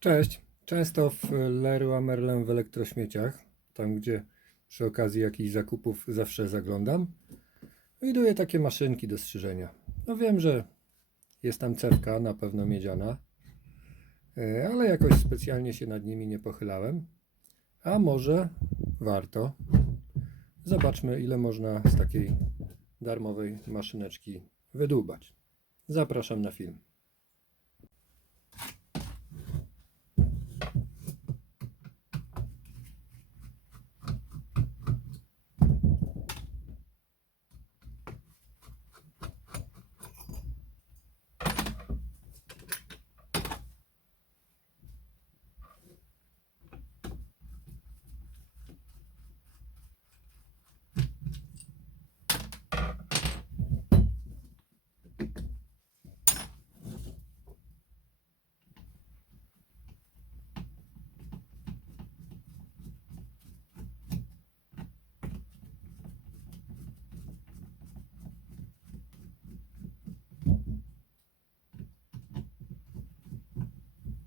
Cześć. Często w Leroy Merlin w elektrośmieciach, tam gdzie przy okazji jakichś zakupów zawsze zaglądam, widuję takie maszynki do strzyżenia. No wiem, że jest tam cewka, na pewno miedziana, e, ale jakoś specjalnie się nad nimi nie pochylałem. A może warto. Zobaczmy, ile można z takiej darmowej maszyneczki wydłubać. Zapraszam na film.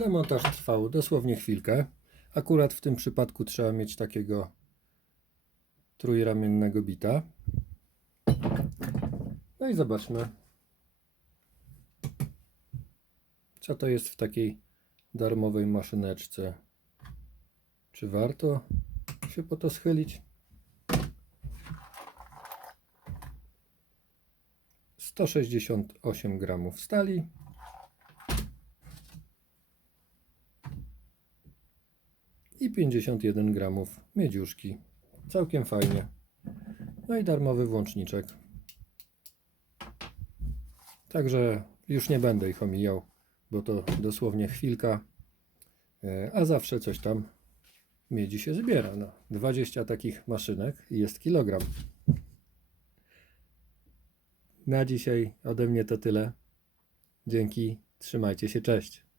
Demontaż trwał dosłownie chwilkę. Akurat w tym przypadku trzeba mieć takiego trójramiennego bita. No i zobaczmy, co to jest w takiej darmowej maszyneczce. Czy warto się po to schylić? 168 gramów stali. I 51 gramów miedziuszki. Całkiem fajnie. No i darmowy włączniczek. Także już nie będę ich omijał, bo to dosłownie chwilka, E, a zawsze coś tam miedzi się zbiera. No, 20 takich maszynek jest kilogram. Na dzisiaj ode mnie to tyle. Dzięki, trzymajcie się, cześć.